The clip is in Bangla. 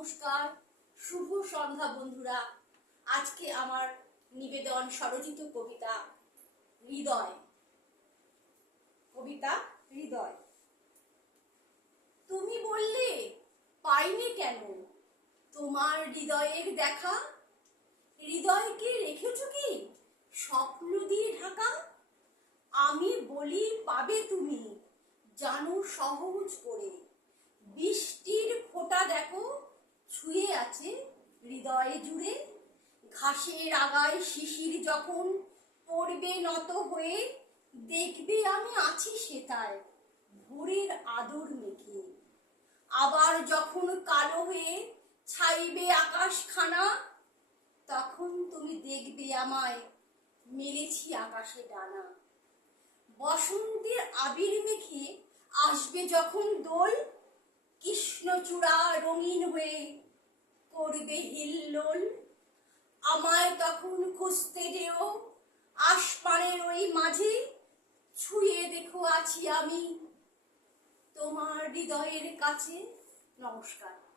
নমস্কার, শুভ সন্ধ্যা বন্ধুরা। আজকে আমার নিবেদন স্বরচিত কবিতা হৃদয়। কবিতা হৃদয়। তুমি বললে পাইনি কেন তোমার হৃদয়ের দেখা? হৃদয়কে রেখেছো কি স্বপ্ন দিয়ে ঢাকা? আমি বলি পাবে তুমি, জানো সহজ করে। বৃষ্টির ফোঁটা দেখো ছুঁয়ে আছে হৃদয়ে জুড়ে। ঘাসের আগায় শিশির যখন পড়বে নত হয়ে, দেখবে আমি আছি সেটায় ভোরের আদর মেখে। আবার যখন কালো হয়ে ছাইবে আকাশখানা, তখন তুমি দেখবে আমায় মেলেছি আকাশে ডানা। বসন্তের আবির মেখে আসবে যখন দোল, কৃষ্ণচূড়া রঙিন হয়ে করবে হিল্লোল। আমায় তখন খুঁজতে যেও আসমানের ওই মাঝে, ছুঁয়ে দেখো আছি আমি তোমার হৃদয়ের কাছে। নমস্কার।